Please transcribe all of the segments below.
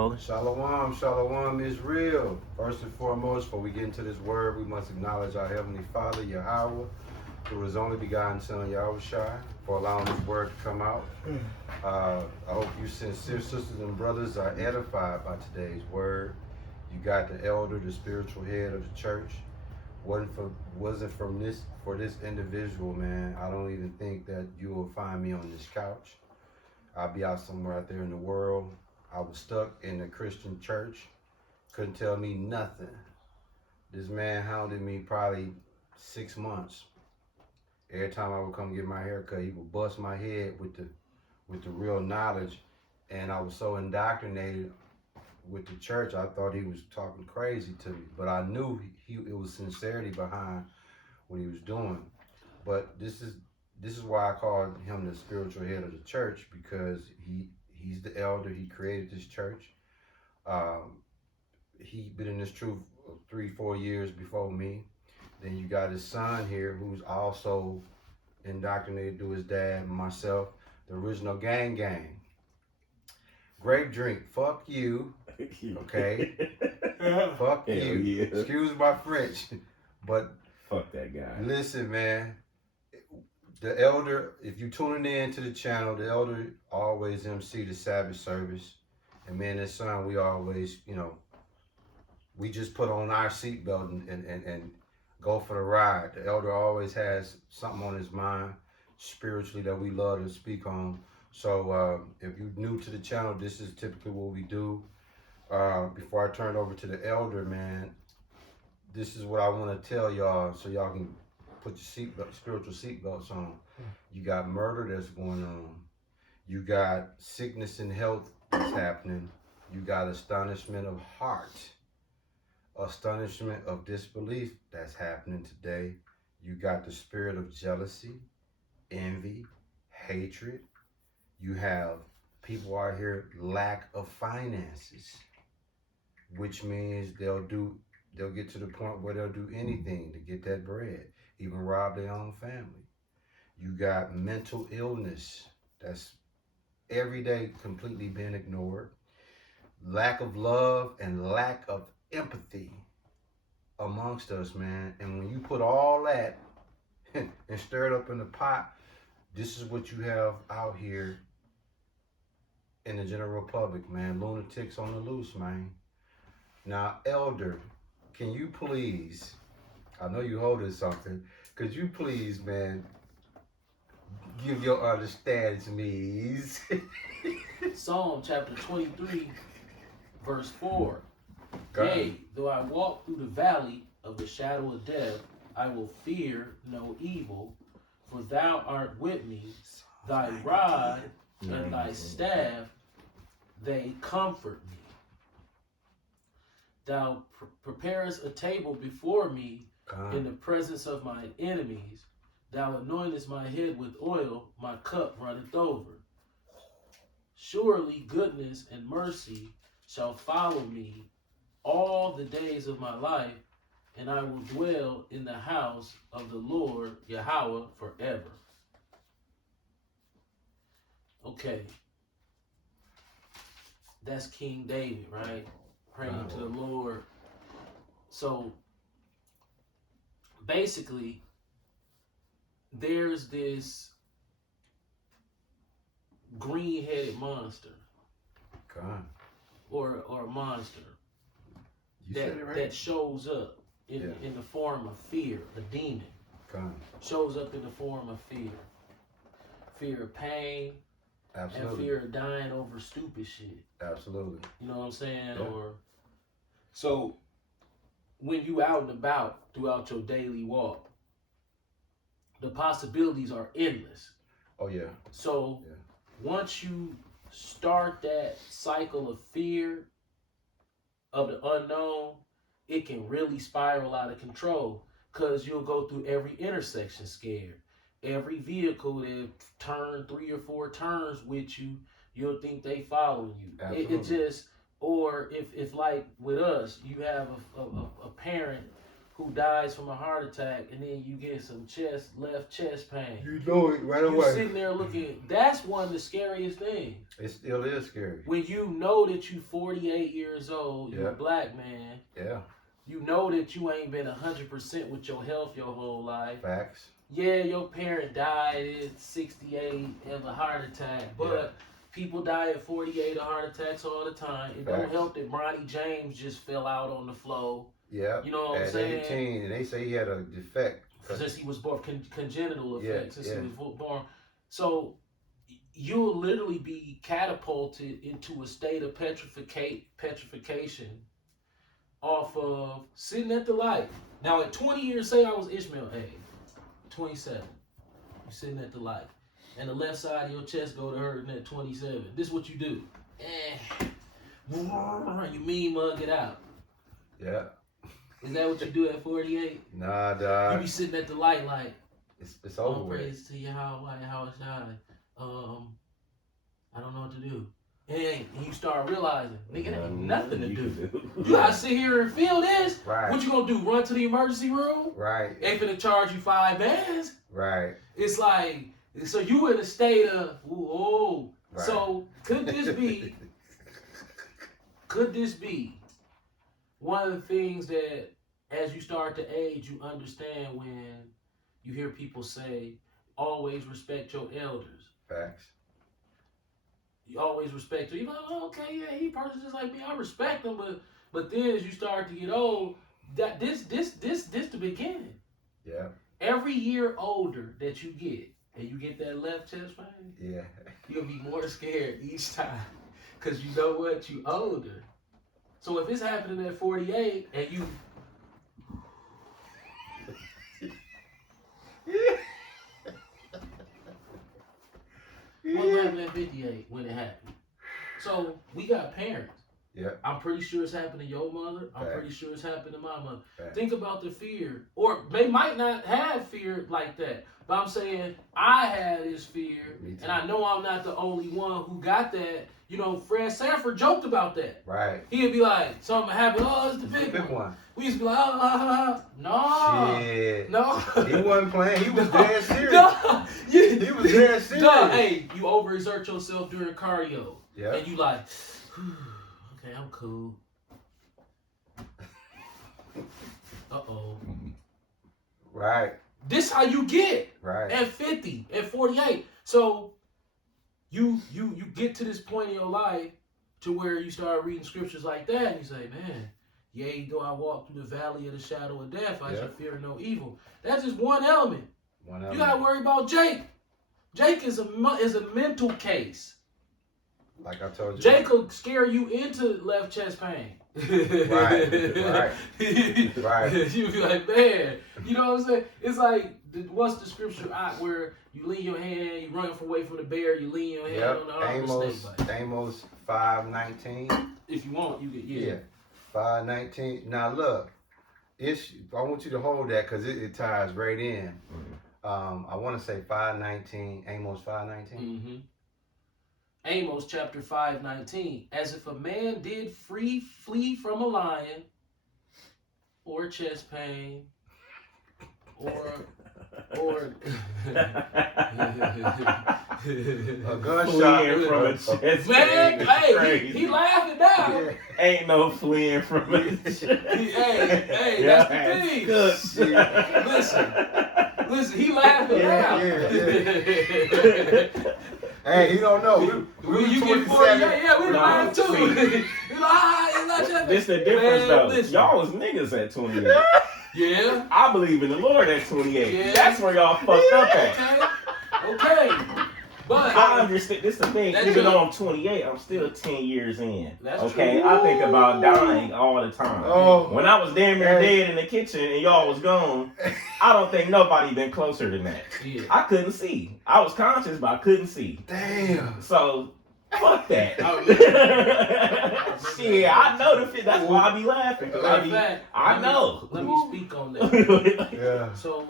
rolling. Shalom, shalom is real. First and foremost, before we get into this word, we must acknowledge our Heavenly Father, Yahweh, through His only begotten Son, Yahushua, for allowing this word to come out. I hope you sincere sisters and brothers are edified by today's word. You got the elder, the spiritual head of the church. Wasn't for this individual, man, I don't even think that you will find me on this couch. I'll be out somewhere out there in the world. I was stuck in the Christian church. Couldn't tell me nothing. This man hounded me probably 6 months. Every time I would come get my hair cut, he would bust my head with the real knowledge. And I was so indoctrinated with the church, I thought he was talking crazy to me. But I knew it was sincerity behind what he was doing. But this is why I called him the spiritual head of the church, because he's the elder. He created this church. He been in this truth 3-4 years before me. Then you got his son here, who's also indoctrinated through his dad and myself, the original gang. Grape drink, fuck you, okay? Fuck you. Yeah. Excuse my French, but fuck that guy. Listen, man. The elder, if you tuning in to the channel, the elder always MC the Sabbath service. And me and his son, we always, we just put on our seatbelt and go for the ride. The elder always has something on his mind spiritually that we love to speak on. So if you're new to the channel, this is typically what we do. Before I turn it over to the elder, man, this is what I want to tell y'all so y'all can put your spiritual seatbelts on. You got murder that's going on. You got sickness and health that's happening. You got astonishment of heart, astonishment of disbelief that's happening today. You got the spirit of jealousy, envy, hatred. You have people out here lack of finances, which means they'll get to the point where they'll do anything to get that bread, even rob their own family. You got mental illness that's every day completely being ignored. Lack of love and lack of empathy amongst us, man. And when you put all that and stir it up in the pot, this is what you have out here in the general public, man. Lunatics on the loose, man. Now, elder, can you please, I know you holding something, could you please, man, give your understanding to me? Psalm chapter 23, verse 4. God. Yea, though I walk through the valley of the shadow of death, I will fear no evil, for thou art with me. Thy rod and thy staff, they comfort me. Thou preparest a table before me in the presence of mine enemies. Thou anointest my head with oil, my cup runneth over. Surely goodness and mercy shall follow me all the days of my life, and I will dwell in the house of the Lord Yahweh forever. Okay. That's King David, right? Praying to the Lord. So basically, there's this green-headed monster. God. Or a monster You said it right. that shows up in the form of fear, a demon. God. Shows up in the form of fear. Fear of pain. Absolutely. And fear of dying over stupid shit. Absolutely. You know what I'm saying? Yeah. Or so when you out and about throughout your daily walk, the possibilities are endless. Oh yeah. So once you start that cycle of fear of the unknown, it can really spiral out of control, because you'll go through every intersection scared. Every vehicle that turn 3 or 4 turns with you, you'll think they following you. It just, or if like with us, you have a parent who dies from a heart attack, and then you get some left chest pain. You know it right You away. sitting there looking. That's one of the scariest things. It still is scary. When you know that you 48 years old, you're a black man. Yeah. You know that you ain't been 100% with your health your whole life. Facts. Yeah, your parent died at 68 of a heart attack, but people die at 48 of heart attacks all the time. It don't help that Bronny James just fell out on the floor. Yeah. You know what I'm At saying? 18, and they say he had a defect. Since he was born, congenital effect, since he yeah. was born. So you'll literally be catapulted into a state of petrification off of sitting at the light. Now at 20 years, say I was Ishmael A, 27. You're sitting at the light. And the left side of your chest go to hurting at 27. This is what you do. You mean mug it out. Yeah. Is that what you do at 48? Nah, dog. You be sitting at the light like, it's over with. Praise to you, how it's shine. I don't know what to do. And you start realizing, nigga, that ain't nothing to do. You gotta sit here and feel this. Right. What you gonna do? Run to the emergency room? Right. Ain't gonna charge you $5. Right. It's like, so you in a state of, oh. Right. So could this be one of the things that as you start to age, you understand when you hear people say, always respect your elders. Facts. You always respect her. You're like, oh, okay, yeah, he person just like me. I respect him, but then as you start to get old, that this the beginning. Yeah. Every year older that you get, and you get that left chest pain, Yeah. you'll be more scared each time, cause you know what, you older. So if it's happening at 48 and you what happened at 58 when it happened? So we got parents. Yeah. I'm pretty sure it's happened to your mother. I'm Fact. pretty sure it's happened to my mother. Fact. Think about the fear. Or they might not have fear like that. But I'm saying I had this fear. And I know I'm not the only one who got that. You know, Fred Sanford joked about that. Right. He'd be like, something happened. Oh, it's the big one. We used to be like, no. Shit. No. He wasn't playing. He was dead serious. No. He was dead serious. No, hey, you overexert yourself during cardio. Yeah. And you like, okay, I'm cool. Uh-oh. Right. This how you get. Right. At 50, at 48. So you get to this point in your life to where you start reading scriptures like that and you say, man, yea, though I walk through the valley of the shadow of death, I shall fear no evil. That's just one element. You gotta worry about Jake. Jake is a mental case. Like I told you. Jake will scare you into left chest pain. Right. You be like, man, you know what I'm saying? It's like, what's the scripture out where you lean your hand, you run away from the bear, you lean your hand on the arm of the snake bite. Amos 5:19. If you want, you get, Yeah. 5:19. Now look, I want you to hold that because it ties right in. I want to say 5:19, Amos 5:19. Mm-hmm. Amos chapter 5:19. As if a man did flee from a lion, or chest pain, or a gunshot from a chest man, pain. hey, he laughing now. Yeah. Ain't no fleeing from it. Hey, that's the thing. Good. Listen, he laughing now. Yeah. Hey, you don't know. We you get 40, we laugh too. It's not just This the difference though. Listen. Y'all was niggas at 28. Yeah. I believe in the Lord at 28. Yeah. That's where y'all fucked up at. Okay. But I understand. This is the thing. That's Even true. though I'm 28, I'm still 10 years in. That's okay, true. I think about dying all the time. Oh. When I was damn near dead in the kitchen and y'all was gone, I don't think nobody been closer than that. Yeah. I couldn't see. I was conscious, but I couldn't see. Damn. So fuck that. Oh, Shit, I know the fit. That's why I be laughing. 'Cause Matter of fact, I know. Let me speak on that. Yeah. So,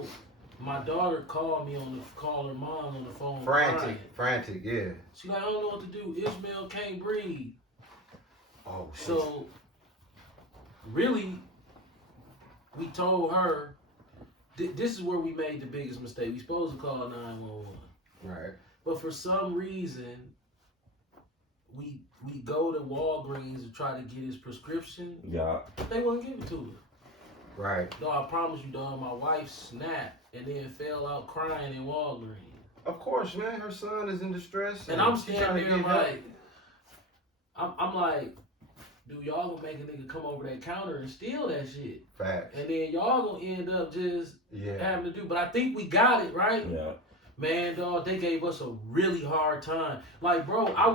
my daughter called her mom on the phone. Frantic, yeah. She like, I don't know what to do. Ishmael can't breathe. Oh, shit. So, really, we told her, this is where we made the biggest mistake. We supposed to call 911. Right. But for some reason, we go to Walgreens to try to get his prescription. Yeah. They won't give it to us. Right. No, I promise you, dog, my wife snapped and then fell out crying in Walgreens. Of course, man. Her son is in distress. And I'm she's trying standing to there get help. like, I'm like, dude, y'all gonna make a nigga come over that counter and steal that shit. Facts. And then y'all gonna end up just Yeah. having to do. But I think we got it, right? Yeah. Man, dog, they gave us a really hard time. Like, bro, I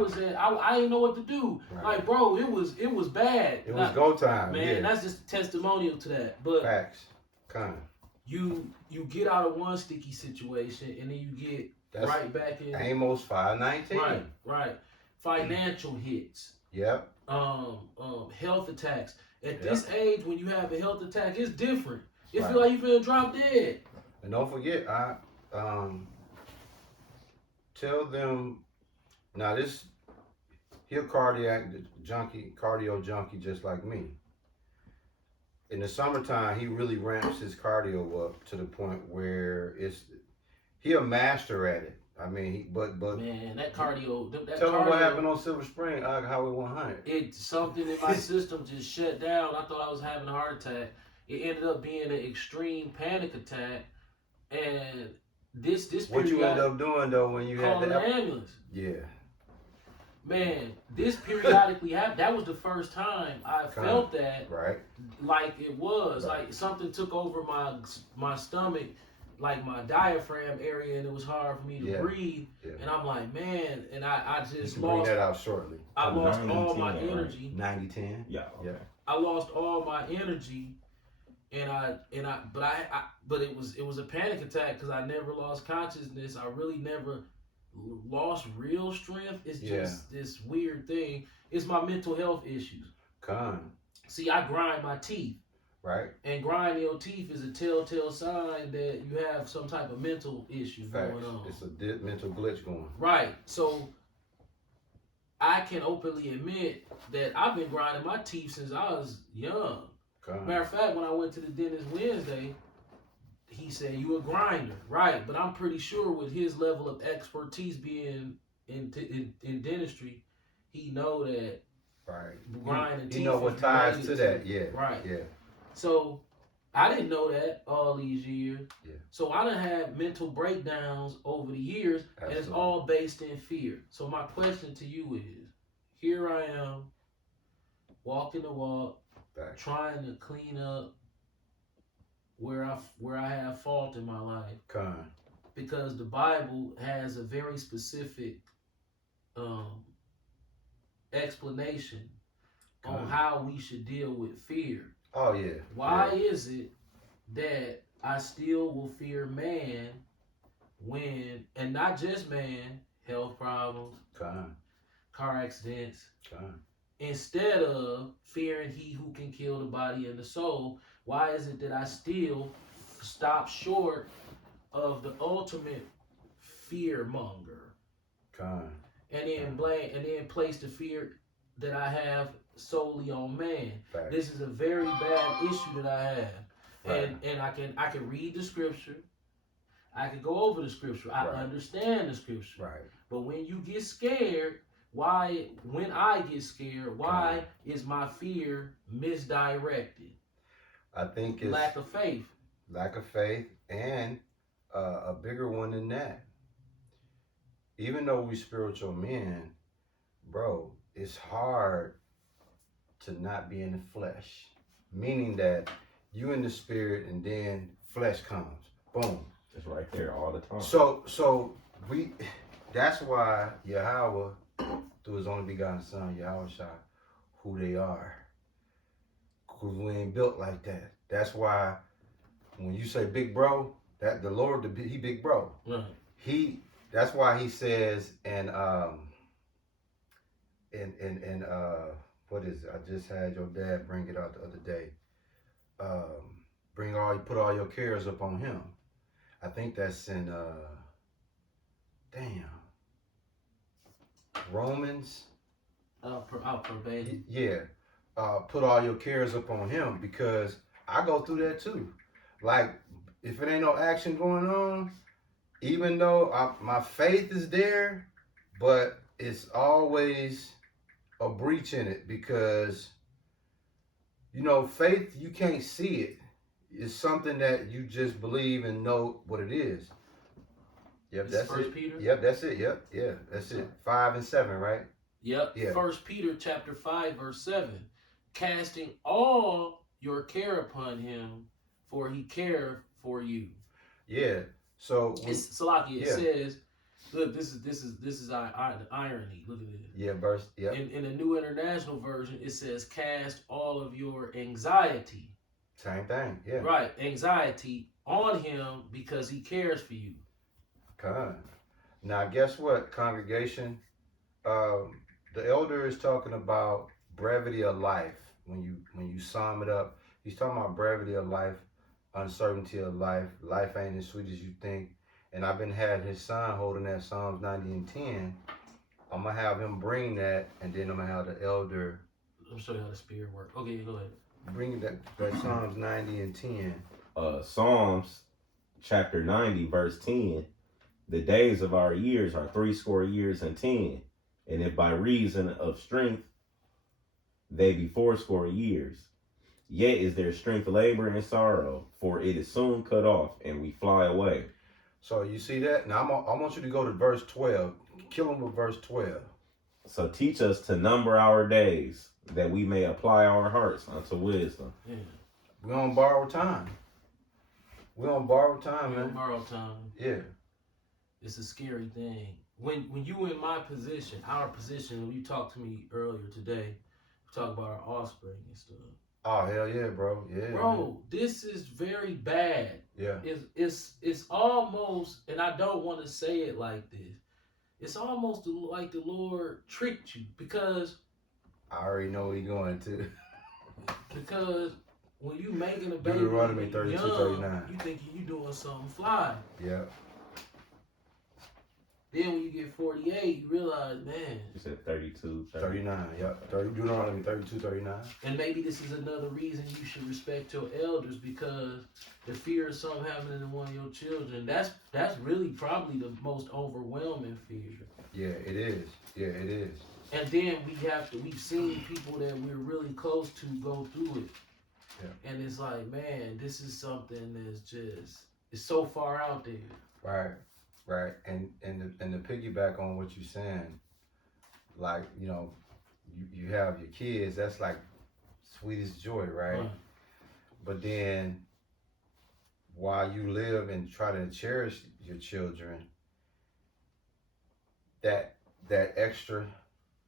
didn't know what to do. Right. Like, bro, it was bad. It was go time. Man, Yeah. that's just a testimonial to that. But Facts. Kind of. you get out of one sticky situation and then you get That's right back in. Amos 5:19. Right. Financial hits. Yep. Health attacks. At Yep. this age, when you have a health attack, it's different. It Right. feel like you feel drop dead. And don't forget, I tell them now this. He a cardio junkie just like me. In the summertime, he really ramps his cardio up to the point where he a master at it. I mean, but Man, that cardio. That tell him cardio, what happened on Silver Spring, Highway 100. It's something in my system just shut down. I thought I was having a heart attack. It ended up being an extreme panic attack, and this What you end period up doing though when you had calling the that? ambulance. Yeah, Man, this periodically happened. That was the first time I felt that right. like it was. Right. Like something took over my stomach, like my diaphragm area, and it was hard for me to Yeah. breathe. Yeah. And I'm like, man, and I You just can bring lost. that out shortly. I lost 90, all my 10, right? energy. 90-10. Yeah. Okay. Yeah. I lost all my energy, but it was a panic attack because I never lost consciousness. I really never lost real strength. It's just this weird thing. It's my mental health issues. See, I grind my teeth, Right. and grinding your teeth is a telltale sign that you have some type of mental issue Facts. going on. It's a mental glitch going. Right. So I can openly admit that I've been grinding my teeth since I was young. Matter of fact, when I went to the dentist Wednesday, he said, you a grinder. Right. But I'm pretty sure with his level of expertise being in dentistry, he know that Right. grinding teeth You know what is ties related to that. Yeah. Right. Yeah. So I didn't know that all these years. Yeah. So I done had mental breakdowns over the years, and it's Absolutely. all based in fear. So my question to you is, here I am, walking the walk, Facts. trying to clean up where I have fault in my life, because the Bible has a very specific explanation on how we should deal with fear. Oh yeah. Why is it that I still will fear man when, and not just man, health problems, car accidents, instead of fearing he who can kill the body and the soul? Why is it that I still stop short of the ultimate fear monger and then place the fear that I have solely on man? Facts. This is a very bad issue that I have. Right. And I can read the scripture. I can go over the scripture. I Right. understand the scripture. Right. But when you get scared, when I get scared, why is my fear misdirected? I think it's Lack of faith. lack of faith, and a bigger one than that. Even though we spiritual men, bro, it's hard to not be in the flesh. Meaning that you in the spirit and then flesh comes. Boom. It's right there all the time. So that's why Yahweh, through his only begotten son, Yahweh Shai, who they are. Because we ain't built like that. That's why when you say big bro, that the Lord, he big bro. Right. That's why he says, and what is it? I just had your dad bring it out the other day. Put all your cares up on him. I think that's in Romans. I'll forbade it. Yeah. Put all your cares up on him, because I go through that too. Like, if it ain't no action going on, even though my faith is there, but it's always a breach in it because, you know, faith, you can't see it. It's something that you just believe and know what it is. Yep, This that's First it. Peter? Yep, that's it. Yep, yeah, that's it. 5 and 7, right? Yep. Yeah. 1 Peter chapter 5, verse 7. Casting all your care upon him, for he careth for you. Yeah. So It's Salakia, it yeah. says, look, this is the irony. Look at this. Yeah, verse. Yep. In the New International Version, it says, cast all of your anxiety. Same thing. Yeah. Right, anxiety on him because he cares for you. Con. Now, guess what, congregation? The elder is talking about brevity of life. When you sum it up, he's talking about brevity of life, uncertainty of life. Life ain't as sweet as you think. And I've been had his son holding that Psalms 90 and 10. I'm gonna have him bring that, and then I'm gonna have the elder. I'm show you how the spirit works. Okay, go ahead. Bring that Psalms 90 and 10. Psalms chapter 90, verse 10. The days of our years are 80 years and 10. And if by reason of strength they be 80 years, yet is their strength labor and sorrow, for it is soon cut off, and we fly away. So you see that? Now I want you to go to verse 12. Kill him with verse 12. So teach us to number our days, that we may apply our hearts unto wisdom. Yeah. We're gonna borrow time. We're gonna borrow time, We're gonna man. borrow time. Yeah. It's a scary thing. When you in my position, our position, when you talked to me earlier today, we talk about our offspring and stuff. Oh hell yeah, bro. Yeah. Bro, Man. this is very bad. Yeah. It's almost, and I don't want to say it like this, it's almost like the Lord tricked you because I already know where you're going to. because when you making a baby Deuteronomy when you 32, young, 39. you thinking you doing something fly. Yeah. Then when you get 48, you realize, man. You said 32, 39. Yep. Deuteronomy 32, 39. And maybe this is another reason you should respect your elders, because the fear of something happening to one of your children, that's really probably the most overwhelming fear. Yeah, it is. Yeah, it is. And then we've seen people that we're really close to go through it. Yeah. And it's like, man, this is something that's just, it's so far out there. Right. Right. And to piggyback on what you're saying, like, you know, you have your kids, that's like sweetest joy, right? But then while you live and try to cherish your children, that extra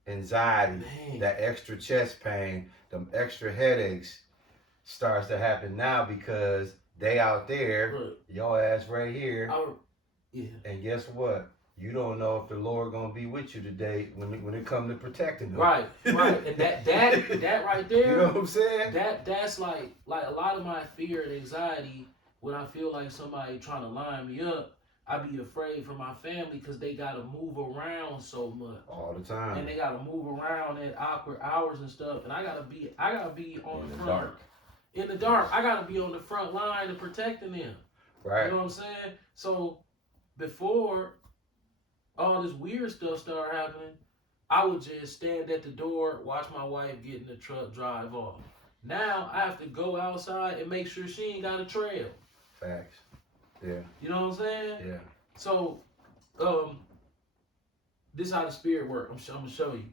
anxiety, Man. that extra chest pain, them extra headaches starts to happen now because they out there, Look, your ass right here. Yeah. And guess what? You don't know if the Lord gonna be with you today when it comes to protecting them. Right. And that right there. You know what I'm saying? That's like a lot of my fear and anxiety when I feel like somebody trying to line me up. I be afraid for my family because they gotta move around so much. All the time. And they gotta move around at awkward hours and stuff. And I gotta be on in the the front. dark. In the dark. I gotta be on the front line and protecting them. Right. You know what I'm saying? So before all this weird stuff started happening, I would just stand at the door, watch my wife get in the truck, drive off. Now I have to go outside and make sure she ain't got a trail. Facts. Yeah. You know what I'm saying? Yeah. So, this is how the spirit works. I'm gonna show you.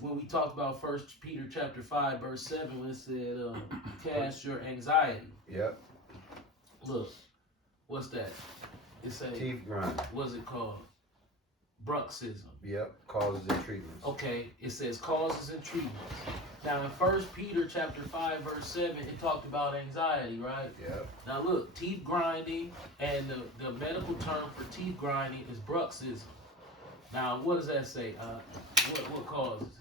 When we talked about 1 Peter chapter 5, verse 7, when it said, cast your anxiety. Yep. Look, what's that? It say, Teeth grind. what's it called? Bruxism. Yep. Causes and treatments. Okay, it says causes and treatments. Now in 1 Peter chapter 5, verse 7, it talked about anxiety, right? Yep. Now look, teeth grinding, and the medical term for teeth grinding is bruxism. Now what does that say? What causes it?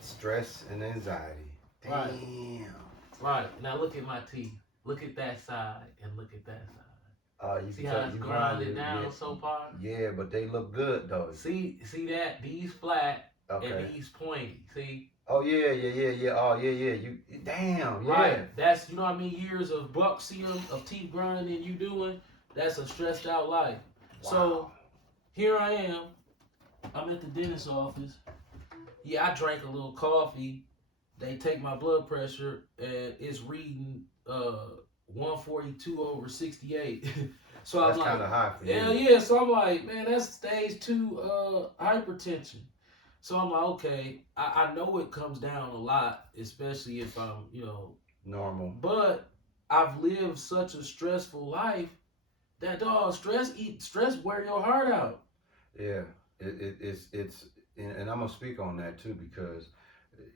Stress and anxiety. Right. Damn. Right. Now look at my teeth. Look at that side and look at that side. You See can how tell it's you grinded down yeah. so far? Yeah, but they look good though. See that? These flat Okay. and these pointy. See? Oh yeah, yeah. Oh yeah. You damn, yeah. Right. That's, you know what I mean, years of buck-seum, of teeth grinding and you doing, that's a stressed out life. So Wow. here I am. I'm at the dentist's office. Yeah, I drank a little coffee. They take my blood pressure and it's reading 142/68. So I'm That's like, kind of high for hell you. yeah. So I'm like, man, that's stage 2 hypertension. So I'm like, okay, I know it comes down a lot, especially if I'm, Normal. but I've lived such a stressful life that dog stress wear your heart out. Yeah. It's and I'm gonna speak on that too because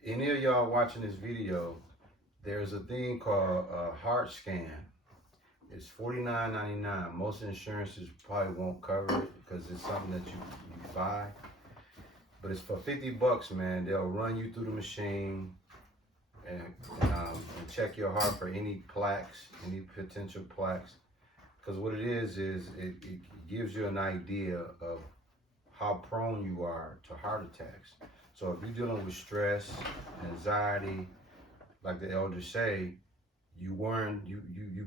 any of y'all watching this video, there's a thing called a heart scan. It's $49.99. Most insurances probably won't cover it because it's something that you buy. But it's for $50, man. They'll run you through the machine and check your heart for any plaques, any potential plaques. Because what it is it gives you an idea of how prone you are to heart attacks. So if you're dealing with stress, anxiety, like the elders say, you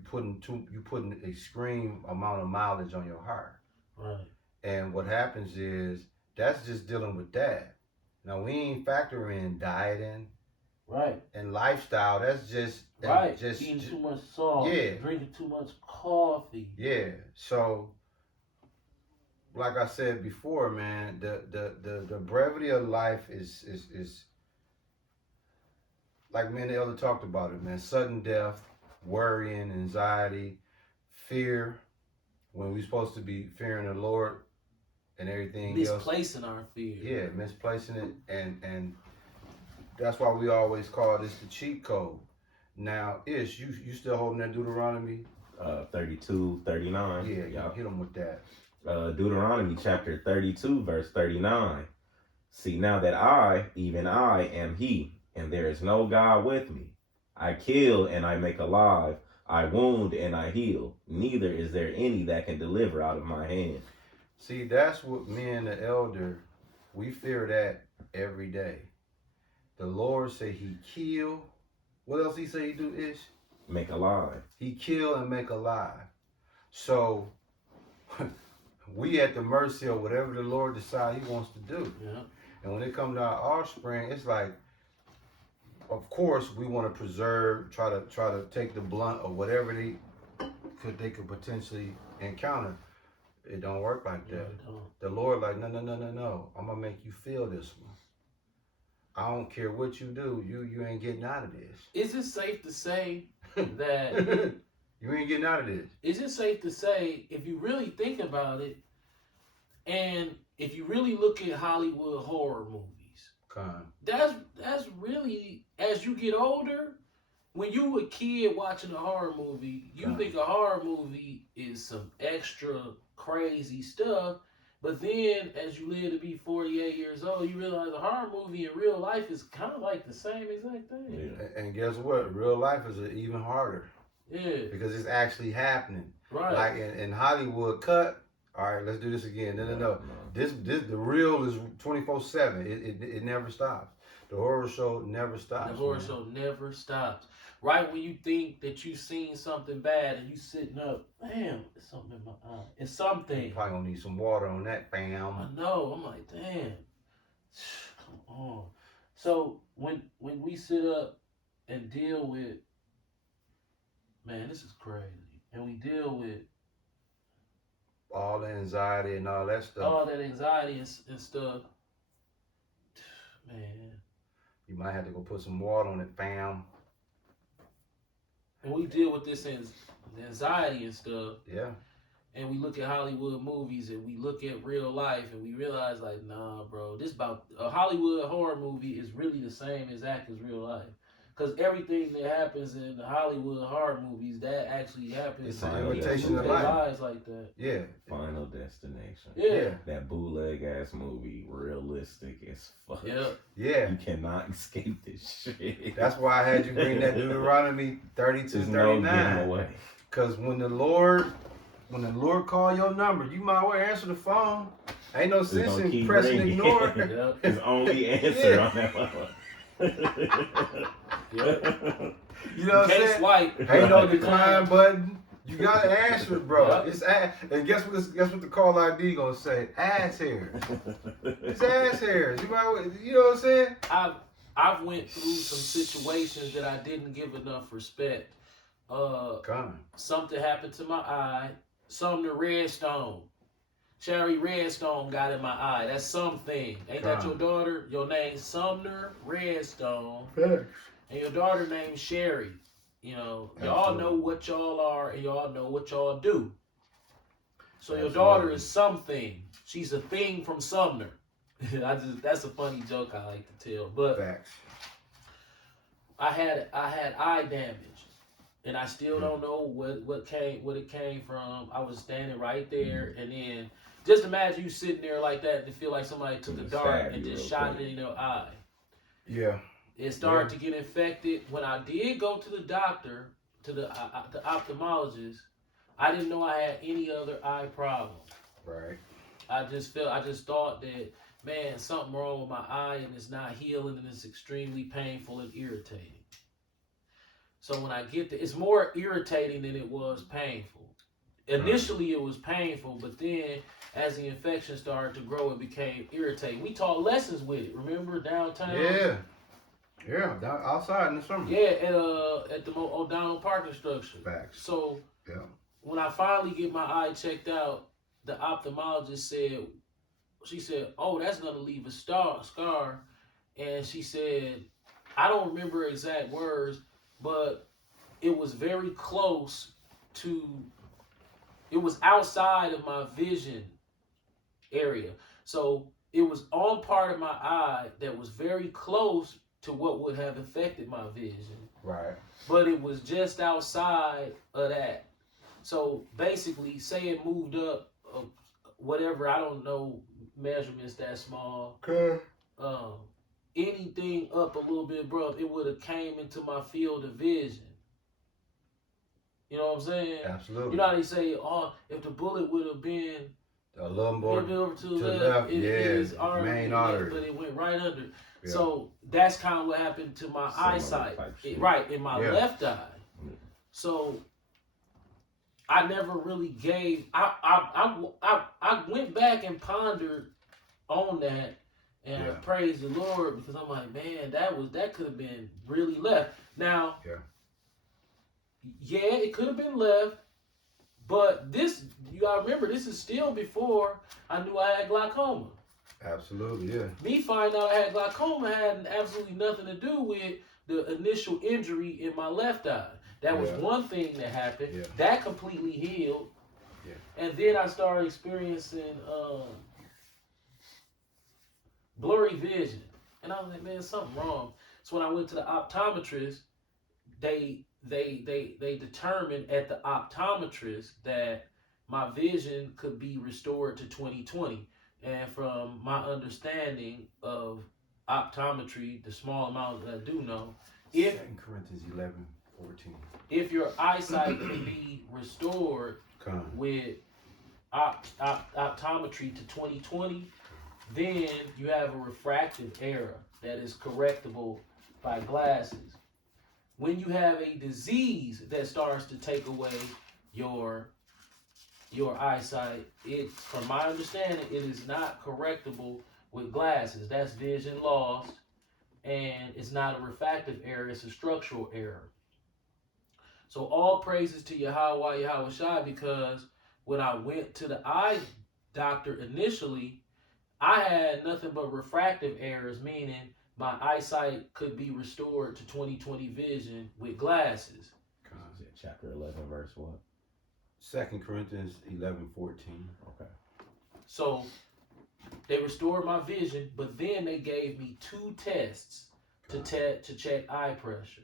putting extreme amount of mileage on your heart. Right. And what happens is that's just dealing with that. Now we ain't factoring in dieting Right. and lifestyle. That's just Eating too much salt. Yeah. Drinking too much coffee. Yeah. So like I said before, man, the brevity of life is like me and the elder talked about it, man. Sudden death, worrying, anxiety, fear, when we're supposed to be fearing the Lord and everything else. Misplacing our fear. Yeah, misplacing it, and that's why we always call this the cheat code. Now, Ish, you still holding that Deuteronomy? 32, 39. Yeah, Yup. hit them with that. Deuteronomy chapter 32, verse 39. See now that I, even I, am he, and there is no God with me. I kill and I make alive. I wound and I heal. Neither is there any that can deliver out of my hand. See, that's what me and the elder, we fear that every day. The Lord say he kill. What else he say he do, Ish? Make alive. He kill and make alive. So we at the mercy of whatever the Lord decide he wants to do. Yeah. And when it comes to our offspring, it's like, of course, we want to preserve, try to take the blunt of whatever they could potentially encounter. It don't work like that. The Lord like, no. I'm gonna make you feel this one. I don't care what you do, you ain't getting out of this. Is it safe to say that you ain't getting out of this? is it safe to say, if you really think about it, and if you really look at Hollywood horror movies, that's really, as you get older, when you a kid watching a horror movie, you think a horror movie is some extra crazy stuff. But then, as you live to be 48 years old, you realize a horror movie in real life is kind of like the same exact thing. Yeah. And guess what? Real life is even harder. Yeah. Because it's actually happening. Right. Like in Hollywood, cut. All right, let's do this again. No. This the real is 24/7. It never stops. The horror show never stops. The horror show never stops. Right when you think that you've seen something bad and you sitting up, damn, it's something in my eye. It's something. You probably gonna need some water on that, fam. I know. I'm like, damn. Come on. So when we sit up and deal with, man, this is crazy, and we deal with all the anxiety and all that stuff. all that anxiety and stuff, man. You might have to go put some water on it, fam. And we deal with this anxiety and stuff. Yeah. And we look at Hollywood movies and we look at real life and we realize, like, nah, bro, this about a Hollywood horror movie is really the same exact as real life. Because everything that happens in the Hollywood horror movies, that actually happens. It's an imitation of life. life. Like that. Yeah. Final Destination. Yeah. That bootleg ass movie, realistic as fuck. Yeah. You cannot escape this shit. That's why I had you bring that Deuteronomy 32, There's 39. no getting away. Because when the Lord call your number, you might well answer the phone. Ain't no sense in pressing ignore. His only answer on that one. Yeah. You know what I'm Can't saying? swipe. Ain't no decline button. You gotta answer it, bro. Yep. It's and guess what the call ID gonna say? Ass hairs. It's ass hairs. You know what I'm saying? I've went through some situations that I didn't give enough respect. Something happened to my eye. Sumner Redstone. Sherry Redstone got in my eye. That's something. Ain't that your daughter? Your name's Sumner Redstone. Facts. And your daughter named Sherry. You know, y'all know what y'all are and y'all know what y'all do. So your daughter is something. She's a thing from Sumner. That's a funny joke I like to tell. But Facts. I had eye damage, and I still don't know what it came from. I was standing right there, and then just imagine you sitting there like that and feel like somebody took a dart and just shot it in your eye. Yeah. It started to get infected. When I did go to the doctor, to the ophthalmologist, I didn't know I had any other eye problem. Right. I just thought that, man, something wrong with my eye and it's not healing and it's extremely painful and irritating. So when I get there, it's more irritating than it was painful. Initially it was painful, but then as the infection started to grow, it became irritating. We taught lessons with it, remember, downtown? Yeah. Yeah, down outside in the summer. Yeah, at the O'Donnell Parking Structure. Facts. So yeah, when I finally get my eye checked out, the ophthalmologist she said, "Oh, that's gonna leave a scar," and she said, I don't remember exact words, but it was very close to. It was outside of my vision area, so it was on part of my eye that was very close to what would have affected my vision. Right. But it was just outside of that. So basically, say it moved up, whatever, I don't know measurements that small. Okay. Anything up a little bit above, it would have came into my field of vision. You know what I'm saying? Absolutely. You know how they say, oh, if the bullet would have been a little more over to the left, it is main artery, but it went right under. Yeah. So that's kind of what happened to my eyesight, right, in my left eye. So I never really gave. I went back and pondered on that, and I praised the Lord because I'm like, man, that could have been really left. Now, it could have been left, but this, you gotta remember, this is still before I knew I had glaucoma. Absolutely, yeah. Me finding out I had glaucoma had absolutely nothing to do with the initial injury in my left eye. That was one thing that happened. Yeah. That completely healed. Yeah. And then I started experiencing blurry vision. And I was like, man, something wrong. So when I went to the optometrist, they determined at the optometrist that my vision could be restored to 20/20. And from my understanding of optometry, the small amount that I do know, 2 Corinthians 11:14. If your eyesight can be restored with optometry to 20/20, then you have a refractive error that is correctable by glasses. When you have a disease that starts to take away your eyesight, from my understanding, it is not correctable with glasses. That's vision lost, and it's not a refractive error, it's a structural error. So all praises to Yahweh Shai, because when I went to the eye doctor initially, I had nothing but refractive errors, meaning my eyesight could be restored to 20/20 vision with glasses. Chapter 11, verse what? 2 Corinthians 11:14. Okay. So they restored my vision, but then they gave me 2 tests to check eye pressure.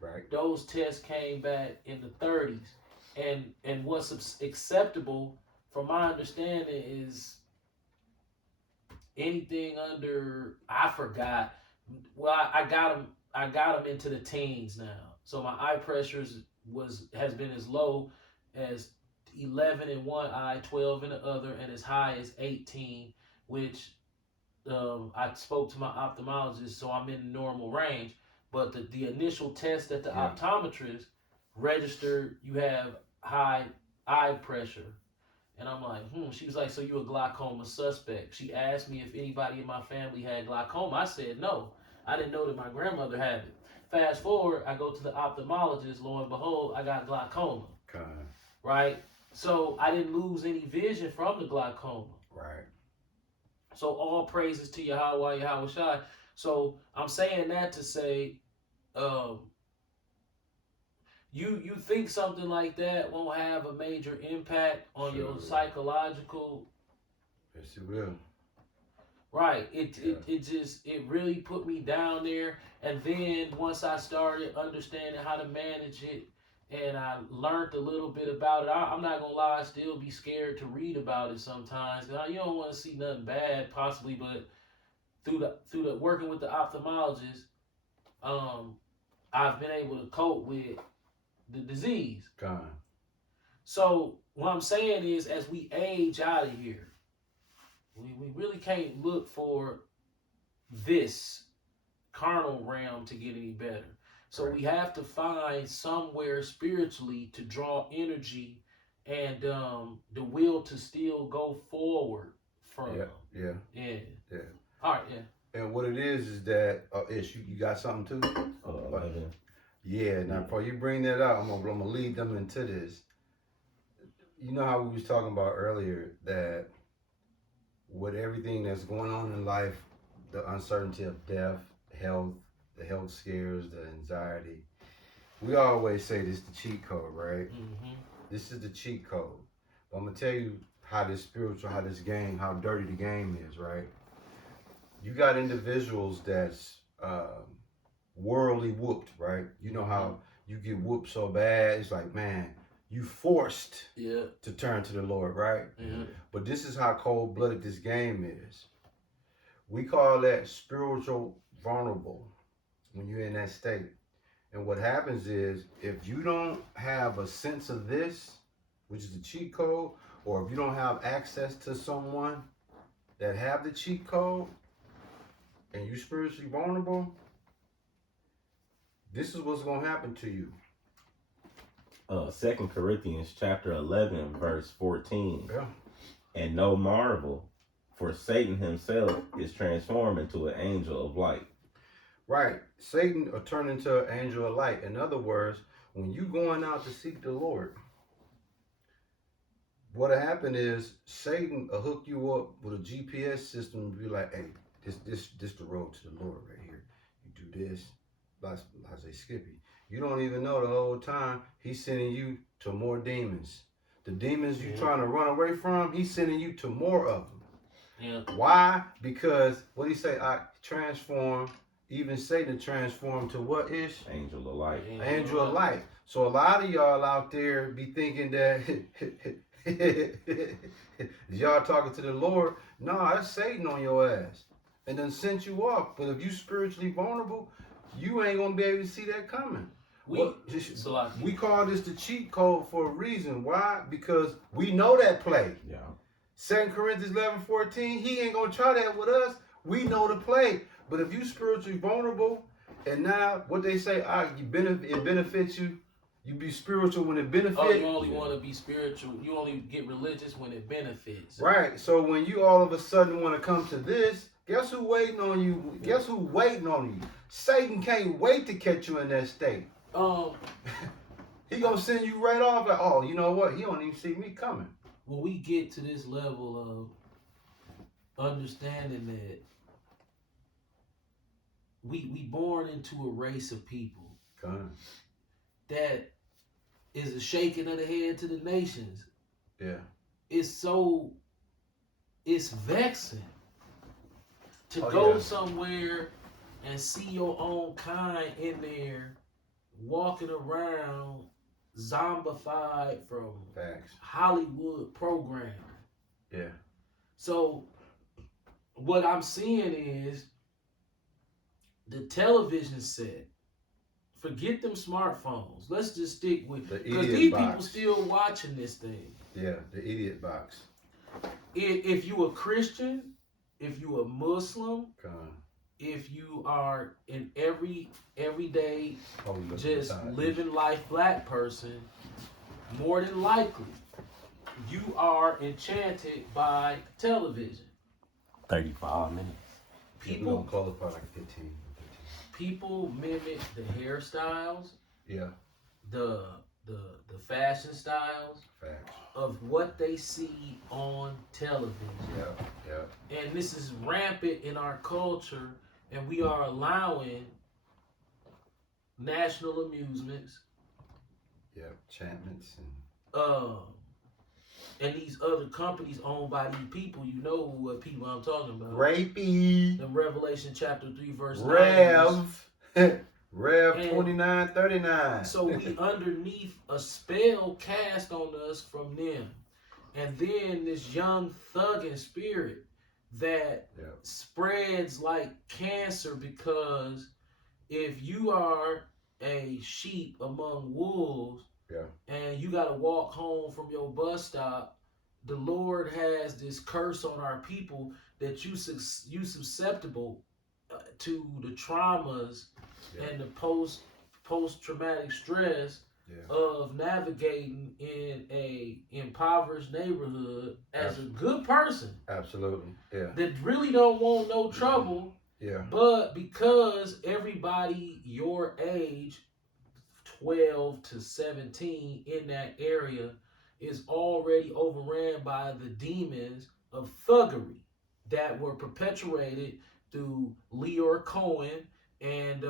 Right. Those tests came back in the 30s, and what's acceptable, from my understanding, is anything under, I forgot. Well, I got them into the teens now. So my eye pressure has been as low as 11 in one eye, 12 in the other, and as high as 18, which I spoke to my ophthalmologist, so I'm in the normal range. But the initial test at the Yeah. optometrist registered you have high eye pressure. And I'm like, She was like, so you a glaucoma suspect. She asked me if anybody in my family had glaucoma. I said no. I didn't know that my grandmother had it. Fast forward, I go to the ophthalmologist. Lo and behold, I got glaucoma. Okay. Right? So I didn't lose any vision from the glaucoma. Right. So all praises to Yahweh, Yahweh Shai. So I'm saying that to say, you think something like that won't have a major impact on Sure. your psychological. Yes, it will. Right. It really put me down there. And then once I started understanding how to manage it and I learned a little bit about it, I'm not gonna lie, I still be scared to read about it sometimes. You don't want to see nothing bad possibly, but through the working with the ophthalmologist, I've been able to cope with the disease. Okay. So what I'm saying is, as we age out of here, we really can't look for this carnal realm to get any better. So Right. we have to find somewhere spiritually to draw energy and the will to still go forward from. Yeah. Yeah. Yeah. Yeah. All right. Yeah. And what it is that Ish, you got something too? 11. Yeah. Now, before you bring that up, I'm gonna lead them into this. You know how we was talking about earlier that with everything that's going on in life, the uncertainty of death, health, the health scares, the anxiety. We always say this is the cheat code, right? Mm-hmm. This is the cheat code. But I'm gonna tell you how this spiritual, how this game, how dirty the game is, right? You got individuals that's worldly whooped, right? You know how you get whooped so bad, it's like, man, you forced Yeah. to turn to the Lord, right? Yeah. But this is how cold-blooded this game is. We call that spiritual vulnerable when you're in that state. And what happens is, if you don't have a sense of this, which is the cheat code, or if you don't have access to someone that have the cheat code, and you're spiritually vulnerable, this is what's going to happen to you. 2 Corinthians chapter 11, verse 14. Yeah. And no marvel, for Satan himself is transformed into an angel of light. Right. Satan will turn into an angel of light. In other words, when you going out to seek the Lord, what'll happen is Satan will hook you up with a GPS system and be like, hey, this the road to the Lord right here. You do this, like I say, Skippy. You don't even know the whole time he's sending you to more demons. The demons you trying to run away from, he's sending you to more of them. Yeah. Why? Because what do you say? I transform. Even Satan transformed to what is? Angel of light. Angel of light. So a lot of y'all out there be thinking that y'all talking to the Lord. No, that's Satan on your ass. And then sent you off. But if you spiritually vulnerable, you ain't going to be able to see that coming. We call this the cheat code for a reason. Why? Because we know that play. Yeah. 2 Corinthians 11:14, he ain't going to try that with us. We know the play. But if you spiritually vulnerable, and now what they say, it benefits you. You be spiritual when it benefits. Oh, you only want to be spiritual. You only get religious when it benefits. Right. So when you all of a sudden want to come to this, guess who waiting on you? Guess who waiting on you? Satan can't wait to catch you in that state. He gonna send you right off like, oh, you know what? He don't even see me coming. When we get to this level of understanding that we born into a race of people that is a shaking of the head to the nations. Yeah. It's vexing to go somewhere and see your own kind in there walking around zombified from Facts. Hollywood programming. Yeah. So what I'm seeing is the television set. Forget them smartphones. Let's just stick with, because these people still watching this thing. Yeah, the idiot box. If you a Christian, if you a Muslim, Con. if you are an everyday Holy just Messiah. living life black person, more than likely you are enchanted by television. 35 minutes. Yeah, we People gonna close by like 15. people mimic the hairstyles, Yeah, the the fashion styles facts. of what they see on television. Yeah, yeah. And this is rampant in our culture, and we are allowing national amusements, Yeah, enchantments um, and these other companies owned by these people. You know what people I'm talking about. rapey. In Revelation chapter 3, verse 9. Rev. Rev And 2939. So we underneath a spell cast on us from them. And then this young thugging spirit that Yeah. spreads like cancer, because if you are a sheep among wolves, Yeah. and you got to walk home from your bus stop, the Lord has this curse on our people that you susceptible to the traumas Yeah. and the post-traumatic stress Yeah. of navigating in a impoverished neighborhood as a good person Absolutely. Yeah. that really don't want no trouble, Yeah. but because everybody your age, 12 to 17, in that area is already overran by the demons of thuggery that were perpetuated through Leor Cohen and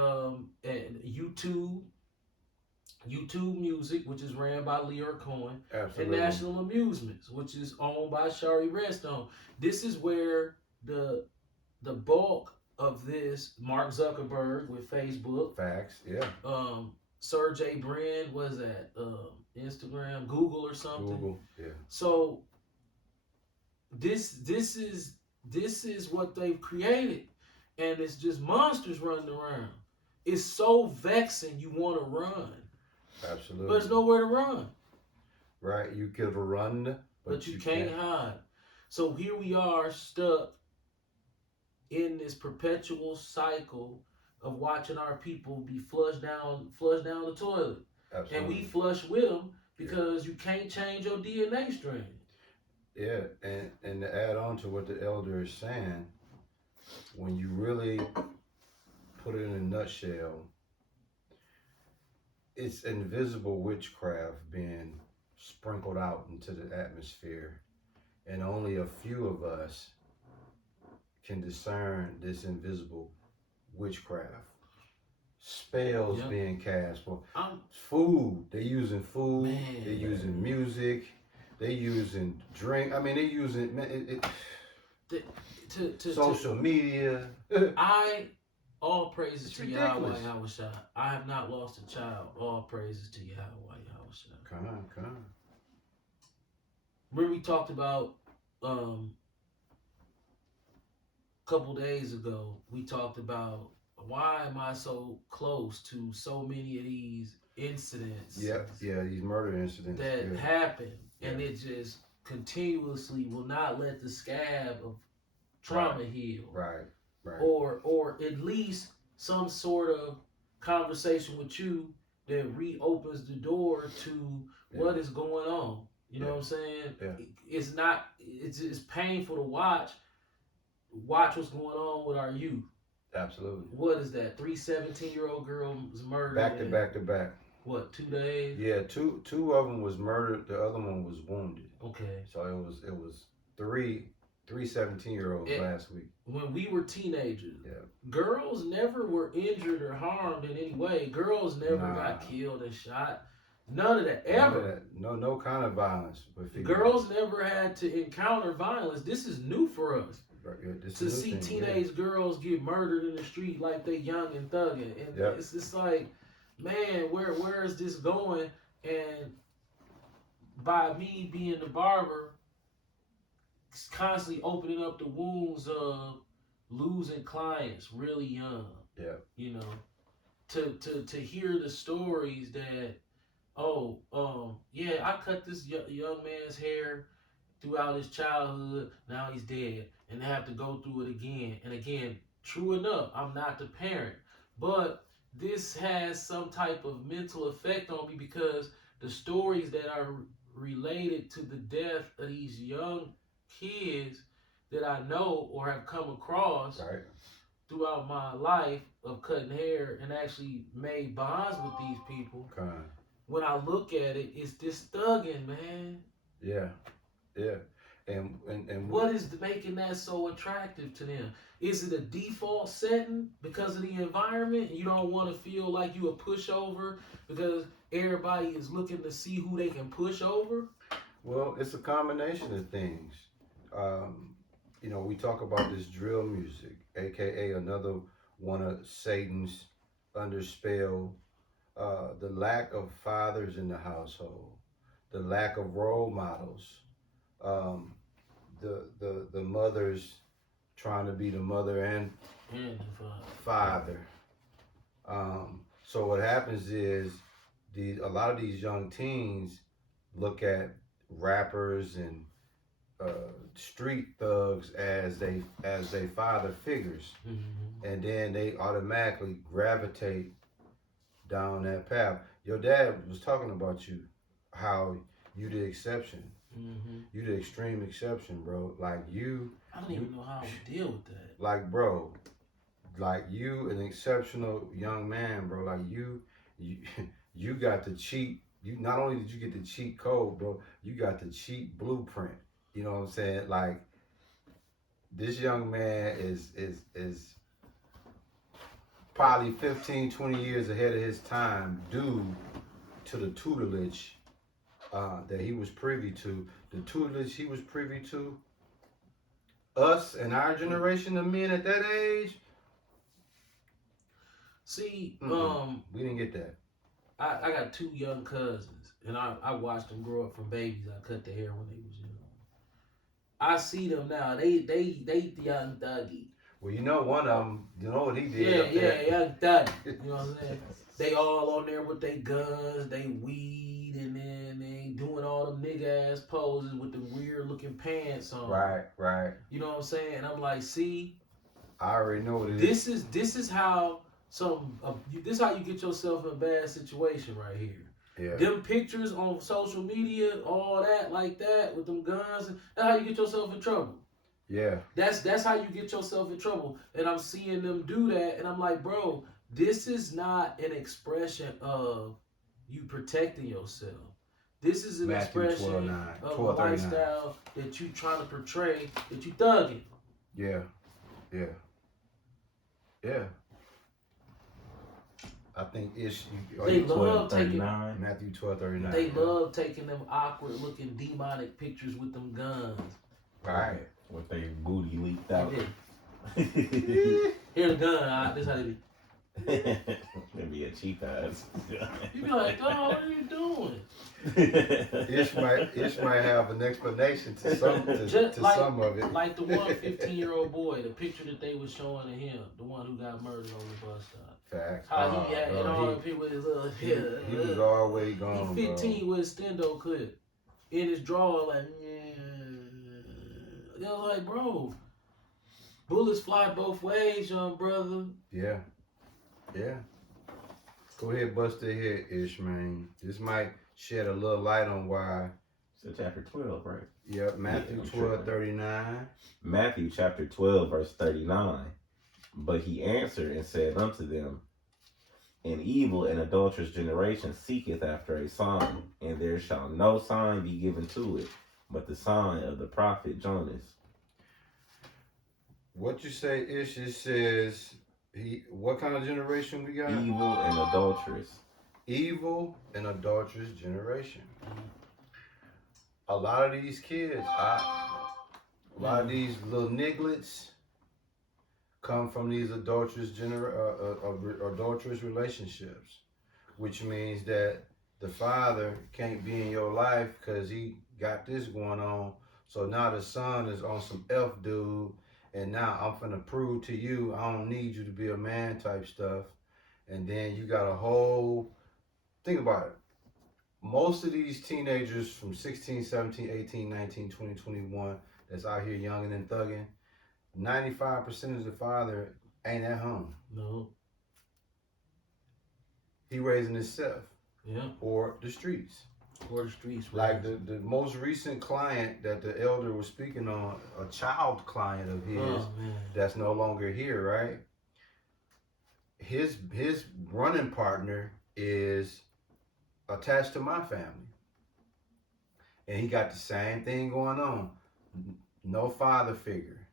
YouTube Music, which is ran by Leor Cohen, Absolutely. and National Amusements, which is owned by Shari Redstone. This is where the bulk of this, Mark Zuckerberg with Facebook, Facts. Yeah. Sergey Brin, was that Instagram, Google or something. Google. Yeah. So this is what they've created, and it's just monsters running around. It's so vexing. You want to run, Absolutely. but there's nowhere to run. Right. You could run, But you can't hide. So here we are stuck in this perpetual cycle of watching our people be flushed down the toilet. Absolutely. And we flush with them because you can't change your DNA strain. Yeah, and to add on to what the elder is saying, when you really put it in a nutshell, it's invisible witchcraft being sprinkled out into the atmosphere, and only a few of us can discern this invisible witchcraft. Spells being cast for food. They're using food. They're using music. They're using drink. I mean, they're using social media. All praises It's to ridiculous. Yahweh Yahushua. I have not lost a child. All praises to Yahweh Yahushua. Come on. Remember we talked about couple days ago, we talked about why am I so close to so many of these incidents? Yeah, these murder incidents that happen, and it just continuously will not let the scab of trauma heal. Right. Or at least some sort of conversation with you that reopens the door to what is going on. You know what I'm saying? Yeah. It's painful to watch what's going on with our youth. Absolutely. What is that? 3 17-year-old girls murdered back to back. What, 2 days? Yeah, two of them was murdered. The other one was wounded. Okay. So it was three 17-year-olds last week. When we were teenagers, girls never were injured or harmed in any way. Girls never got killed and shot. None of that ever. No kind of violence. Girls never had to encounter violence. This is new for us. To see teenage girls get murdered in the street like they young and thugging, and it's just like, man, where is this going? And by me being the barber, it's constantly opening up the wounds of losing clients really young. Yeah. You know, to hear the stories that, I cut this young man's hair throughout his childhood. Now he's dead. and have to go through it again and again. True enough, I'm not the parent, but this has some type of mental effect on me because the stories that are related to the death of these young kids that I know or have come across Right. throughout my life of cutting hair and actually made bonds with these people. Kind. When I look at it, it's this thugging, man. Yeah. Yeah. And What is making that so attractive to them? Is it a default setting because of the environment? You don't want to feel like you a pushover because everybody is looking to see who they can push over? well, it's a combination of things. You know, we talk about this drill music, aka another one of Satan's under spell. The lack of fathers in the household, the lack of role models, um, the mothers trying to be the mother and And father. So what happens is a lot of these young teens look at rappers and street thugs as they father figures, and then they automatically gravitate down that path. Your dad was talking about you, how you the exception, you the extreme exception, bro. Like I don't even know how to deal with that. like bro, like you an exceptional young man, bro. Like you, you got the cheat. You not only did you get the cheat code, bro, you got the cheat blueprint. You know what I'm saying? Like this young man is probably 15, 20 years ahead of his time due to the tutelage that he was privy to. The tutelage he was privy to, us and our generation of men at that age, See, we didn't get that. I got two young cousins, and I watched them grow up from babies. I cut their hair when they was young. I see them now. They young thuggy. Well, you know one of them, you know what he did Yeah, up there? young thuggy. You know what I'm saying? They all on there with their guns, they weed, and then they doing all them nigga ass poses with the weird looking pants on. Right. You know what I'm saying? And I'm like, see, I already know what it is. this is how this is how you get yourself in a bad situation right here. Yeah. Them pictures on social media, all that like that with them guns, that's how you get yourself in trouble. Yeah. That's how you get yourself in trouble. And I'm seeing them do that, and I'm like, bro, this is not an expression of you protecting yourself. This is an Matthew expression 12:9, of a 12:39. lifestyle that you trying to portray, that you thugging. Yeah. I think They love taking Matthew 12:39. They love taking them awkward looking demonic pictures with them guns. Right. With their booty leaked out. Here the gun, this how they be. That'd be a cheap ass. You be like, oh, what are you doing? Ish might have an explanation to Just like, some of it. Like the one 15-year-old boy, the picture that they was showing of him, the one who got murdered on the bus stop. Facts. How he had all the people with his little hair. He was already gone. He 15 bro. with a stendo clip in his drawer, like, they was like, bro, bullets fly both ways, young brother. Yeah. Go ahead, bust their head, Ish, man. This might shed a little light on why. So chapter 12, right? Yep, Matthew 12:39. Matthew chapter 12, verse 39. But he answered and said unto them, An evil and adulterous generation seeketh after a sign, and there shall no sign be given to it, but the sign of the prophet Jonas. What you say, Ish? It says, what kind of generation we got? Evil and adulterous. Evil and adulterous generation. A lot of these kids, a lot of these little nigglets come from these adulterous relationships, which means that the father can't be in your life because he got this going on. So now the son is on some F dude, and now I'm finna prove to you I don't need you to be a man type stuff. And then you got a whole, think about it. Most of these teenagers from 16, 17, 18, 19, 20, 21 that's out here younging and thugging, 95% of the father ain't at home. No. He raising himself Yeah. or the streets. Or the streets. Like the most recent client that the elder was speaking on, a child client of his Oh man. that's no longer here, right? His running partner is attached to my family. And he got the same thing going on. No father figure.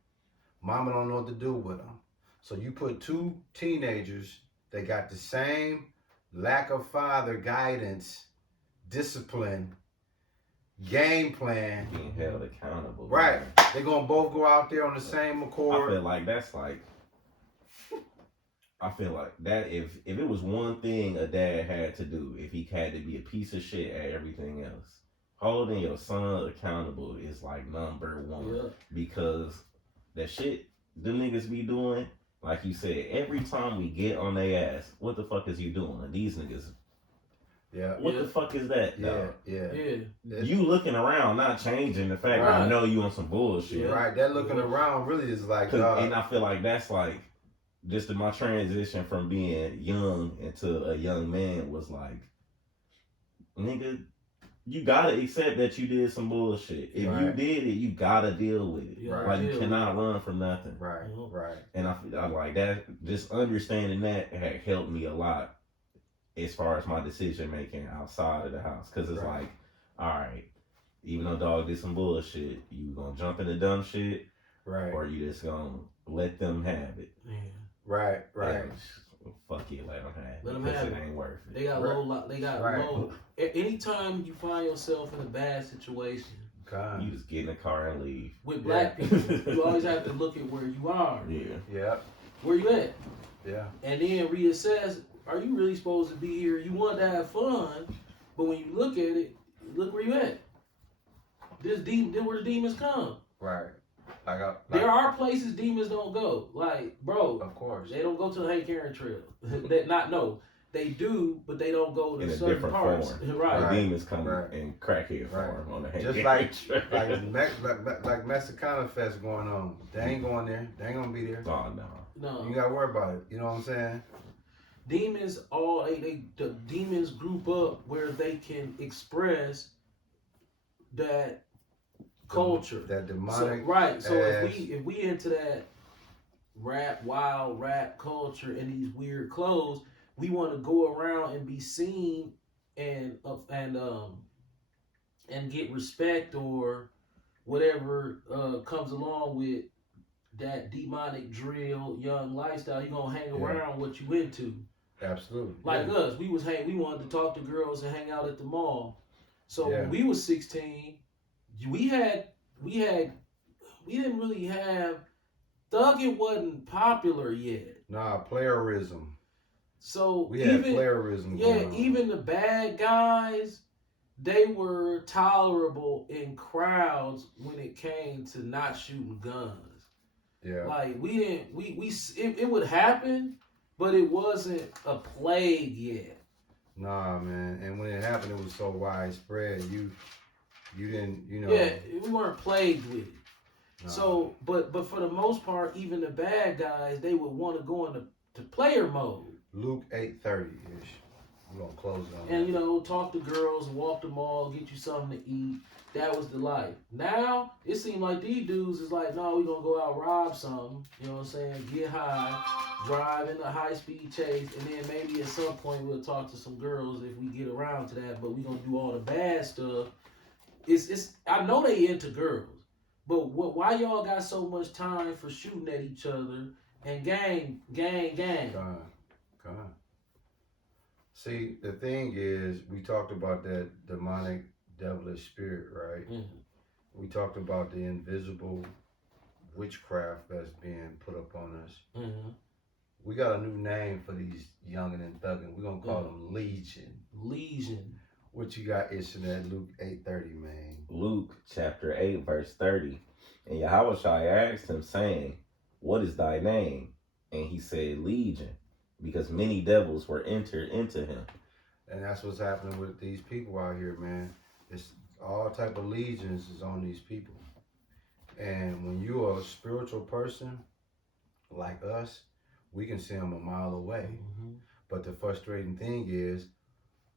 Mama don't know what to do with him. So you put two teenagers that got the same lack of father guidance, discipline, game plan. Being held accountable. Right. Man. They're going to both go out there on the same I accord. feel like that's like. I feel like that if it was one thing a dad had to do, if he had to be a piece of shit at everything else, holding your son accountable is like number one. Yeah. Because that shit the niggas be doing, like you said, every time we get on their ass, what the fuck is you doing? And these niggas, Yeah. what the fuck is that, Yeah. dog? Yeah. Yeah. You looking around, not changing the fact that I Right. know you on some bullshit. Yeah. Right. That looking around really is like, And I feel like that's like, just in my transition from being young into a young man was like, nigga, you gotta accept that you did some bullshit. If you Right. did it, you gotta deal with it. Yeah, Like, you deal cannot run from nothing. right. Mhm. Right. And I like that, just understanding that had helped me a lot as far as my decision making outside of the house. Cause it's Right. like, all right, even though dog did some bullshit, you gonna jump into dumb shit, Right. or you just gonna let them have it. Yeah. Right. Right. And fuck it, let them have it. Let 'em because have it it. ain't worth it. They got Right. low. They got Right. low. Anytime you find yourself in a bad situation God. You just get in the car and leave. with black Yeah. people, you always have to look at where you are. Yeah. Yeah. Where you at? Yeah. And then reassess. Are you really supposed to be here? You want to have fun, but when you look at it, look where you at. This where the demons come. Right. Like There are places demons don't go. Like, bro, of course. they don't go to the Hay Karen Trail. They do, but they don't go to In a certain different parts. form. Right. The demons come Right. in crackhead Right. form on the Just like Mexicana Fest going on. They ain't going there. They ain't gonna be there. Oh no. No. You gotta worry about it. You know what I'm saying? Demons the demons group up where they can express that culture. That So, demonic. right. So ass. if we into that wild rap culture and these weird clothes, we want to go around and be seen and get respect or whatever comes along with that demonic drill young lifestyle. You gonna hang around what you into. Absolutely. Like yeah. us, we wanted to talk to girls and hang out at the mall. So Yeah. when we was 16, we didn't really have thugging wasn't popular yet. Nah, playerism. So We had playerism. yeah, going on. even the bad guys, they were tolerable in crowds when it came to not shooting guns. Yeah. Like it would happen, but it wasn't a plague yet. Nah, man. And when it happened, it was so widespread. You didn't. You know. Yeah, we weren't plagued with it. nah. So, but for the most part, even the bad guys, they would want to go into player mode. Luke 8:30 ish. We're gonna close it on And that. talk to girls, walk the mall, get you something to eat. That was the life. Now it seemed like these dudes is like, no, we gonna go out rob something. You know what I'm saying? Get high, drive in a high speed chase, and then maybe at some point we'll talk to some girls if we get around to that. But we gonna do all the bad stuff. It's I know they into girls, but why y'all got so much time for shooting at each other and gang? God. See, the thing is, we talked about that demonic, devilish spirit, right? Mhm. We talked about the invisible witchcraft that's being put up on us. Mm-hmm. We got a new name for these youngin' and thuggin'. We're gonna call them Legion. Legion. What you got issued at Luke 8:30, man? Luke chapter 8 verse 30. And Yahushua asked him, saying, what is thy name? And he said, Legion, because many devils were entered into him. And that's what's happening with these people out here, man. It's all type of legions is on these people. And when you're a spiritual person like us, we can see them a mile away. Mm-hmm. But the frustrating thing is,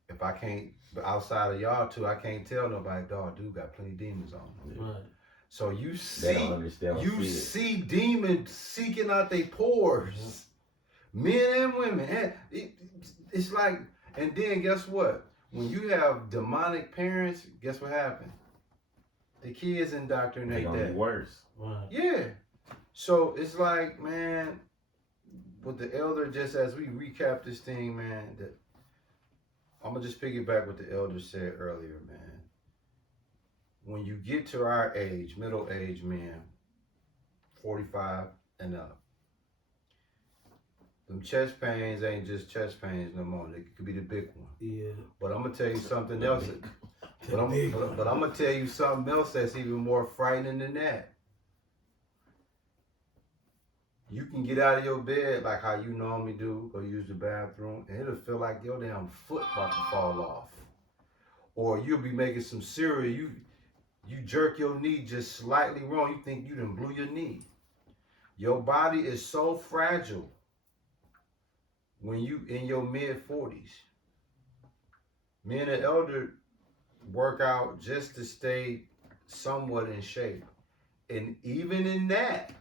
if I can't, outside of y'all two, I can't tell nobody, dog, dude got plenty of demons on him. Right. So you They don't see, understand. you see demons seeking out their pores, men and women. And it's like, and then guess what? When you have demonic parents, guess what happens? The kids They indoctrinate gonna be that. Right. Yeah. So it's like, man, with the elder, just as we recap this thing, man, that I'm gonna just piggyback what the elder said earlier, man. When you get to our age, middle-aged men, 45 and up, them chest pains ain't just chest pains no more. They could be the big one. Yeah. But I'm gonna tell you something else. But I'm gonna tell you something else that's even more frightening than that. You can get out of your bed like how you normally do, go use the bathroom, and it'll feel like your damn foot about to fall off. Or you'll be making some cereal, you jerk your knee just slightly wrong, you think you done blew your knee. Your body is so fragile when you in your mid-40s. Me and the elder work out just to stay somewhat in shape. And even in that,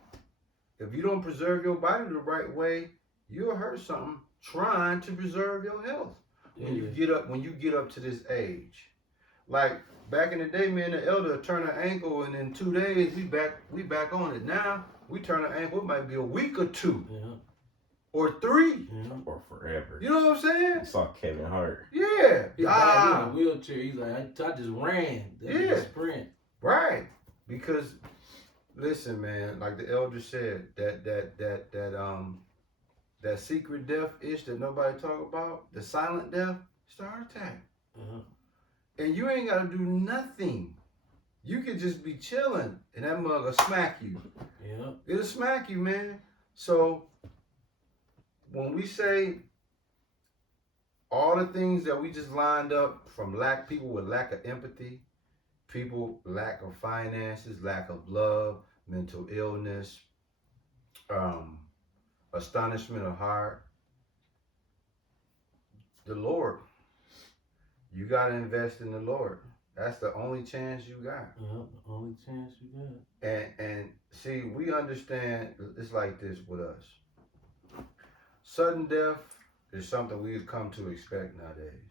if you don't preserve your body the right way, you'll hurt something trying to preserve your health. When you get up to this age. Like back in the day, me and the elder turn an ankle and in 2 days we back on it. Now we turn an ankle, it might be a week or two. Yeah. Or 3. Yeah. or forever. You know what I'm saying? You saw Kevin Hart. Yeah. He's in a wheelchair. He's like, I just ran. That was Yeah. a sprint. Right. Because listen, man, like the elder said, that secret death ish that nobody talk about, the silent death, it's a heart attack. Uh-huh. And you ain't gotta do nothing. You could just be chilling and that mug will smack you. Yeah. It'll smack you, man. So when we say all the things that we just lined up from people with lack of empathy, people lack of finances, lack of love, mental illness, astonishment of heart, the Lord, you got to invest in the Lord. That's the only chance you got. Yeah, the only chance you got. And see, we understand it's like this with us. Sudden death is something we've come to expect nowadays.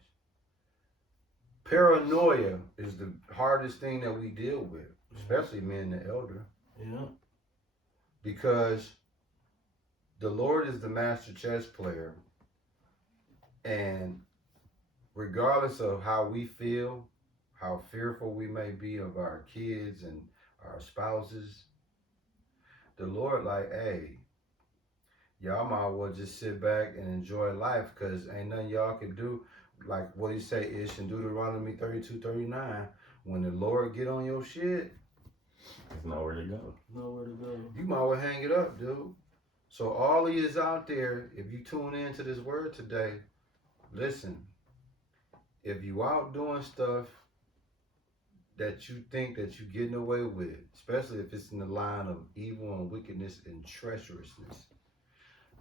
Paranoia is the hardest thing that we deal with, especially me and the elder. Yeah. Because the Lord is the master chess player. And regardless of how we feel, how fearful we may be of our kids and our spouses, the Lord like, hey, y'all might well just sit back and enjoy life because ain't nothing y'all can do. Like what he say, Ish in Deuteronomy 32:39, when the Lord get on your shit, There's nowhere to go. Nowhere to go. you might well hang it up, dude. So all of you is out there, if you tune into this word today, listen, if you out doing stuff that you think that you getting away with, especially if it's in the line of evil and wickedness and treacherousness,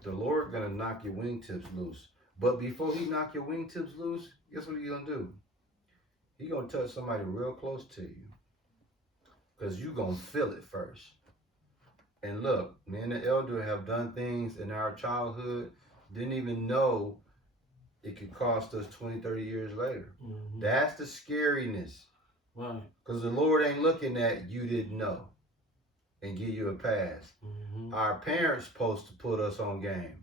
the Lord gonna knock your wingtips loose. But before he knock your wingtips loose, guess what he gonna do? He gonna touch somebody real close to you. Because you gonna feel it first. And look, me and the elder have done things in our childhood, didn't even know it could cost us 20, 30 years later. Mm-hmm. That's the scariness. Right. Because the Lord ain't looking at you didn't know and give you a pass. Mm-hmm. Our parents supposed to put us on game.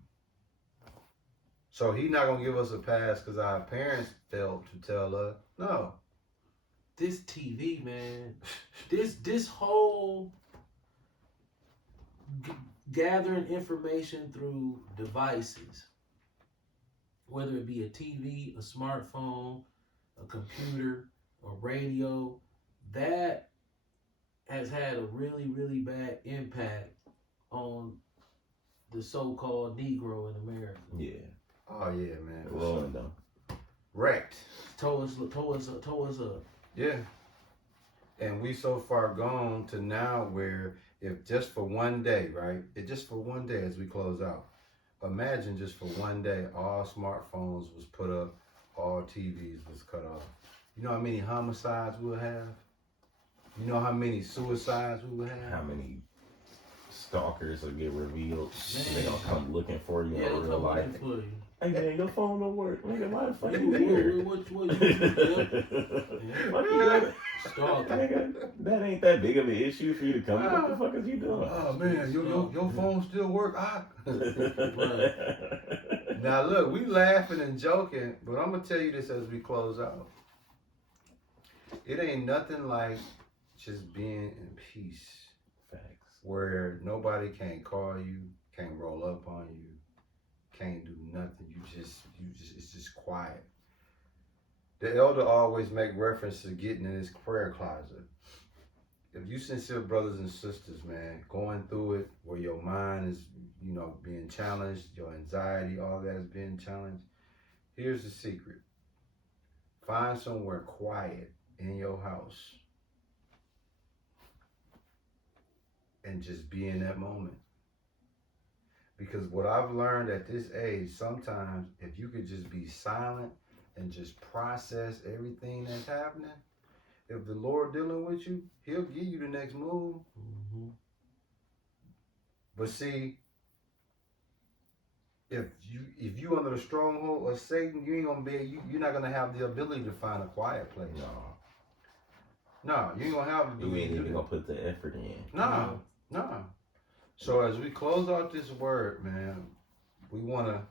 So he not going to give us a pass because our parents failed to tell us. No. This TV, man. This whole gathering information through devices, whether it be a TV, a smartphone, a computer, a radio, that has had a really, really bad impact on the so-called Negro in America. Yeah. Oh, yeah, man. It ruined them. Wrecked. Tore us up. Yeah. And we so far gone to now where if just for one day, right? It just for one day as we close out. Imagine just for one day, all smartphones was put up, all TVs was cut off. You know how many homicides we'll have? You know how many suicides we will have? How many stalkers will get revealed? And they gonna come looking for you Yeah, in they'll real come life. looking for you. Hey man, your phone don't work. Nigga, why the fuck Yeah, you here? what you Fuck you doing? Stalker. Nigga, that ain't that big of an issue for you to come. What the fuck is you doing? Oh man, your phone still work? Right. Now look, we laughing and joking, but I'm gonna tell you this as we close out. It ain't nothing like just being in peace, Facts. where nobody can't call you, can't roll up on you, can't do nothing. You just, it's just quiet. The elder always make reference to getting in his prayer closet. If you sincere brothers and sisters, man, going through it where your mind is, being challenged, your anxiety, all that is being challenged, here's the secret. Find somewhere quiet in your house and just be in that moment. Because what I've learned at this age, sometimes if you could just be silent and just process everything that's happening, if the Lord dealing with you, he'll give you the next move. Mm-hmm. But see, if you under the stronghold of Satan, you ain't gonna be, you're not gonna have the ability to find a quiet place. No, you ain't gonna have to do You ain't it. even gonna put the effort in. No. So as we close out this word, man, we want to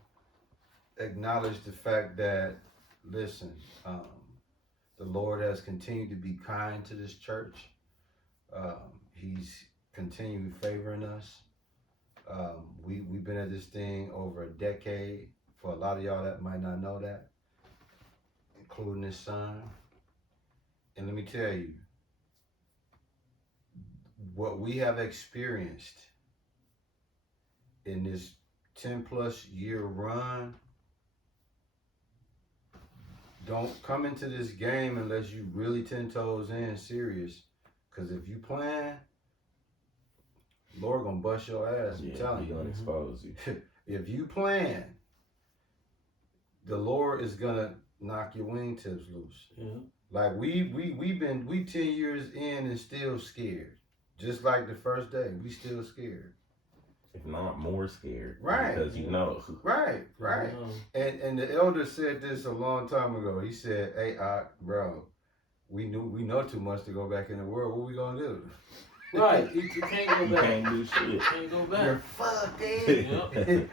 acknowledge the fact that, listen, the Lord has continued to be kind to this church. He's continued favoring us. We've been at this thing over a decade. For a lot of y'all that might not know that, including his son. And let me tell you, what we have experienced in this 10 plus year run, don't come into this game unless you really 10 toes in serious. Because if you playing, Lord gonna bust your ass. I'm telling He you. gonna expose you. If you playing, the Lord is gonna knock your wingtips loose. Yeah. Like we 10 years in and still scared. Just like the first day, we still scared. If not more scared. Right. Because you know. Right. And the elder said this a long time ago. He said, "Hey, bro, we know too much to go back in the world. What we gonna do?" Right. You can't go You back. can't do shit. You can't go back. You're fucked, Yep.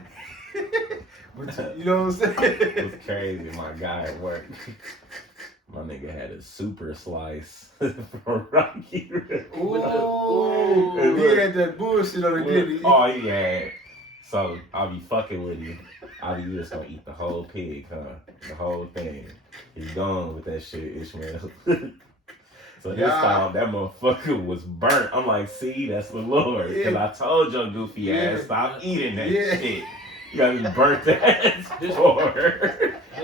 But you know what I'm saying? It was crazy. My guy at work, my nigga had a super slice for Rocky. Ooh, he had that bullshit on the giddy. Oh, he had. So I'll be fucking with you. I'll be just gonna eat the whole pig, huh? The whole thing. He's gone with that shit, Ishmael. So this time, that motherfucker was burnt. I'm like, see, that's the Lord. Because I told your goofy ass, stop eating that shit. You got me burnt ass for.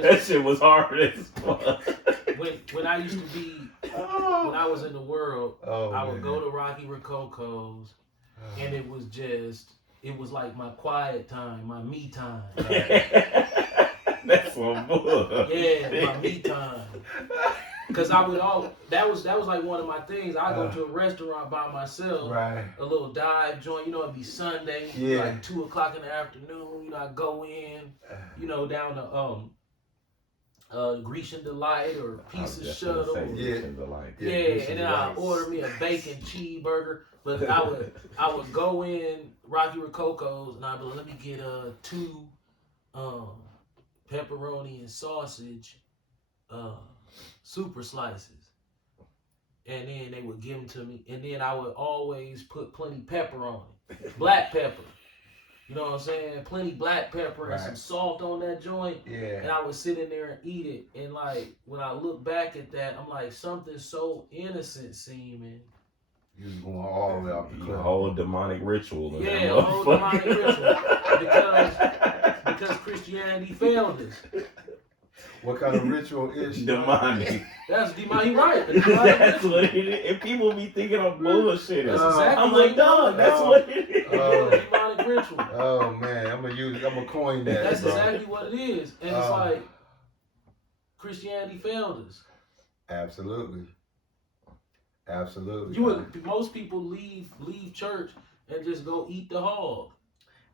That shit was hard as fuck. When I used to be, when I was in the world, I would go to Rocky Rococo's, and it was like my quiet time, my me time. That's some bull. Yeah, my me time. Cause that was like one of my things. I go to a restaurant by myself, right? A little dive joint. It'd be Sunday, like 2:00 in the afternoon. I go in, down to Grecian Delight or Pizza Shuttle. And then I order me a bacon cheeseburger. But I would go in Rocky Rococo's and I'd be like, let me get 2 pepperoni and sausage super slices, and then they would give them to me, and then I would always put plenty pepper on it, black pepper. You know what I'm saying? Plenty black pepper and some salt on that joint. Yeah. And I would sit in there and eat it. And like when I look back at that, I'm like, something so innocent seeming. You was going all the way off the cliff. A whole demonic ritual. Yeah, a whole demonic ritual. Because Christianity failed us. What kind of ritual is Demonic. That's demonic, right? That's what it is. And people be thinking I'm bullshitting. That's exactly I'm what like, it dog, is. that's what it is. Demonic ritual. Oh man, I'm gonna coin that. That's bro. exactly what it is, and it's like Christianity failed us. Absolutely. Absolutely. You would most people leave church and just go eat the hog.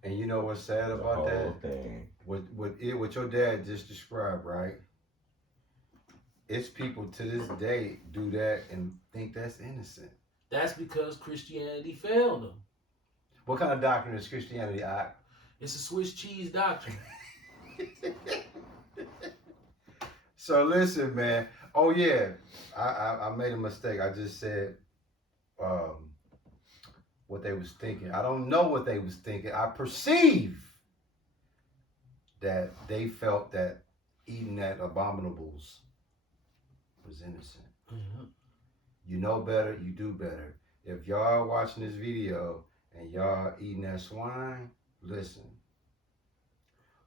And you know what's sad The about whole that? thing. What your dad just described, right? It's people to this day do that and think that's innocent. That's because Christianity failed them. What kind of doctrine is Christianity? It's a Swiss cheese doctrine. So listen, man. Oh yeah, I made a mistake. I just said what they was thinking. I don't know what they was thinking. I perceive that they felt that eating that abominables was innocent. Mm-hmm. You know better, you do better. If y'all watching this video and y'all eating that swine, listen.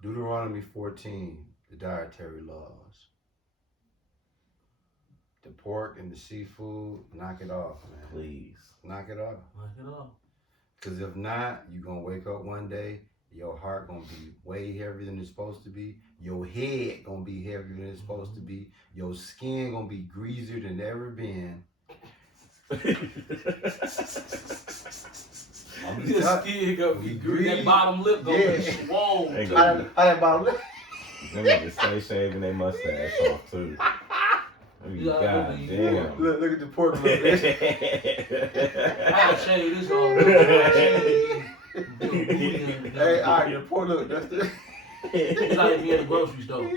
Deuteronomy 14, the dietary laws. The pork and the seafood, knock it off, man. Please. Knock it off. Knock it off. Because if not, you're going to wake up one day, your heart going to be way heavier than it's supposed to be. Your head going to be heavier than it's supposed to be. Your skin going to be greasier than ever been. Your skin gonna be green. That bottom lip gonna be swollen. They too. gonna I had bottom lip. Them niggas stay shaving their mustache off too. I mean, Yeah, God damn. Look at the pork lip. I'll shave this all. Hey, all right, the pork lip. That's the. It's like me in the grocery store.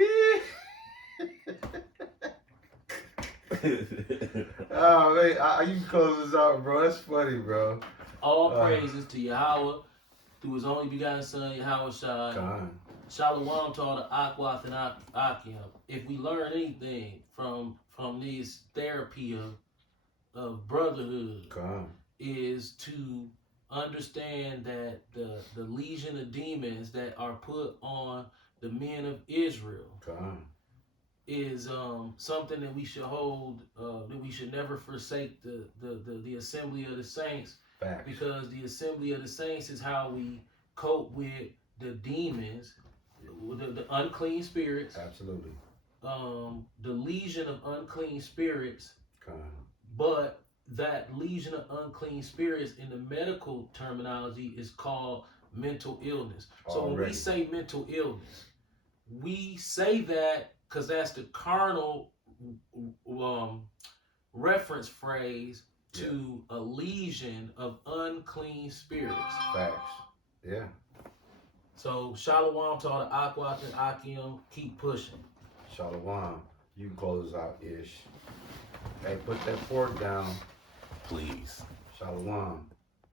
Oh man, you can close this out, bro. That's funny, bro. All praises to Yahweh through His only begotten Son, Yahweh Shai. God. Shalom to all the Akwath and Akim. If we learn anything from this therapy of brotherhood, God. is to understand that the legion of demons that are put on the men of Israel God. is something that we should hold, that we should never forsake the assembly of the saints. Facts. Because the assembly of the saints is how we cope with the demons, the unclean spirits, Absolutely. the legion of unclean spirits. God. But that legion of unclean spirits in the medical terminology is called mental illness. So when we Already. say mental illness, we say that because that's the carnal reference phrase to a legion of unclean spirits. Facts. Yeah. So shalom to all the Akwath and Akim. Keep pushing. Shalom. You can close out, Ish. Hey, put that fork down. Please. Shalom.